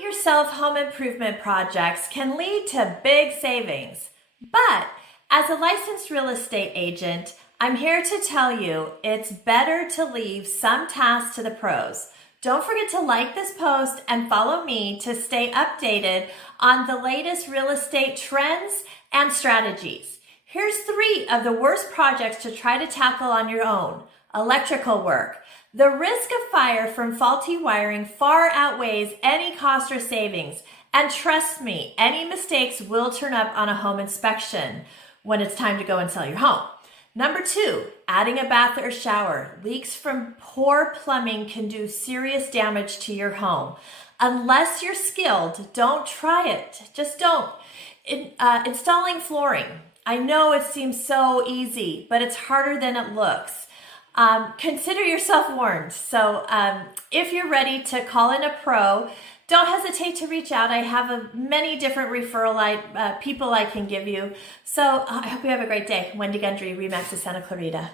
Yourself home improvement projects can lead to big savings. But as a licensed real estate agent, I'm here to tell you it's better to leave some tasks to the pros. Don't forget to like this post and follow me to stay updated on the latest real estate trends and strategies. Here's 3 of the worst projects to try to tackle on your own. Electrical work. The risk of fire from faulty wiring far outweighs any cost or savings. And trust me, any mistakes will turn up on a home inspection when it's time to go and sell your home. Number 2, adding a bath or shower. Leaks from poor plumbing can do serious damage to your home. Unless you're skilled, don't try it. Just don't. Installing flooring. I know it seems so easy, but it's harder than it looks. Consider yourself warned. So if you're ready to call in a pro, don't hesitate to reach out. I have many different referral people I can give you. So I hope you have a great day. Wendy Gundry, RE/MAX of Santa Clarita.